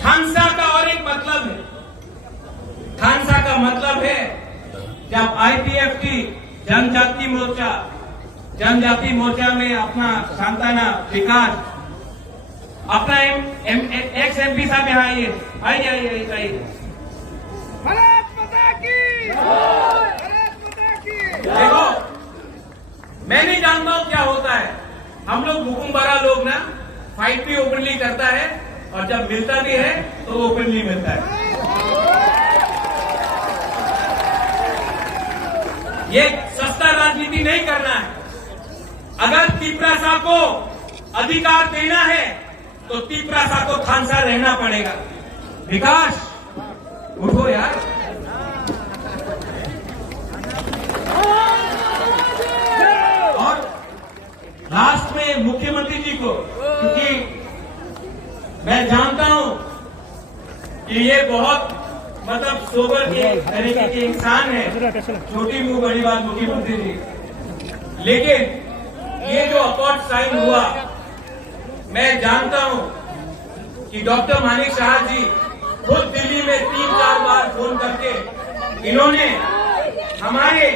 खानसा का और एक मतलब है, खानसा का मतलब है जब आईपीएफ की जनजाति मोर्चा में अपना सांताना विकास अपना एक्स एमपी साहब यहाँ आइए। भारत माता की, भारत माता की। देखो, मैं नहीं जानता हूँ क्या होता है। हम लोग हुकुमबारा लोग ना फाइट भी ओपनली करता है और जब मिलता भी है तो ओपनली मिलता है। ये सस्ता राजनीति नहीं करना है। अगर तिपरासा को अधिकार देना है तो तिपरासा को खानसा रहना पड़ेगा। विकास उठो यार। और लास्ट में मुख्यमंत्री जी को, क्योंकि मैं जानता हूं कि ये बहुत मतलब सोबर के तरीके के इंसान है, छोटी मुंह बड़ी बात मुख्यमंत्री जी, लेकिन ये जो अकॉर्ड साइन हुआ, मैं जानता हूं कि डॉक्टर मानिक शाह जी खुद दिल्ली में 3-4 बार फोन करके इन्होंने हमारे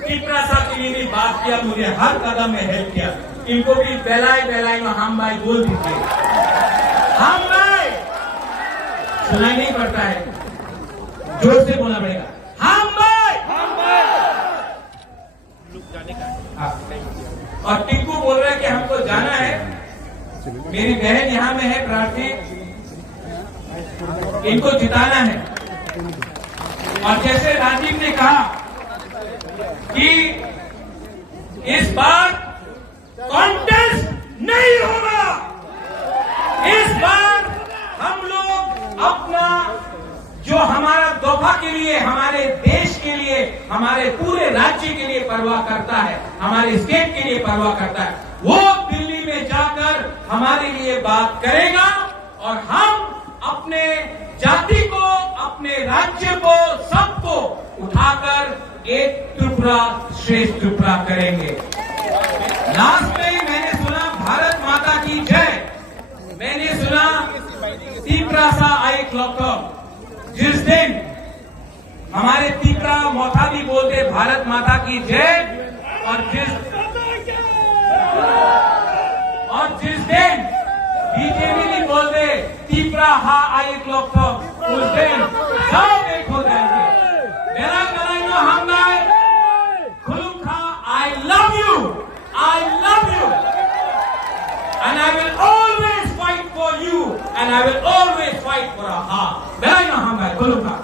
तिपरासा के लिए भी बात किया, मुझे हर कदम में हेल्प किया। इनको भी बेलाई में हम भाई बोल दीजिए, हम भाई। सुनाई नहीं पड़ता है, जोर से बोलना पड़ेगा, हम भाई, हम भाई। और टिंकू बोल रहा है कि हमको जाना है। मेरी बहन यहाँ में है प्रार्थी, इनको जिताना है। और जैसे राजीव ने कहा कि इस बार कॉन्टेस्ट नहीं होगा, इस बार हम लोग अपना जो हमारा दफा के लिए, हमारे देश के लिए, हमारे पूरे राज्य के लिए परवाह करता है, हमारे स्टेट के लिए परवाह करता है, वो दिल्ली में जाकर हमारे लिए बात करेगा और हम अपने जाति को, अपने राज्य को, सबको उठाकर एक त्रिपुरा श्रेष्ठ त्रिपुरा करेंगे। लास्ट में मैंने सुना भारत माता की जय, मैंने सुना तिपरासा आई क्लॉकअप। जिस दिन हमारे तिपरा मोथा भी बोलते भारत माता की जय, और जिस दिन बीजेपी भी बोलते तिपरा हा आई क्लॉकअप, उस दिन सब एक हो जाएंगे। मेरा कहना हम खुलुखा, I love you, and I will always fight for you, and I will always fight for a ha. मेरा कहना हम खुलुखा।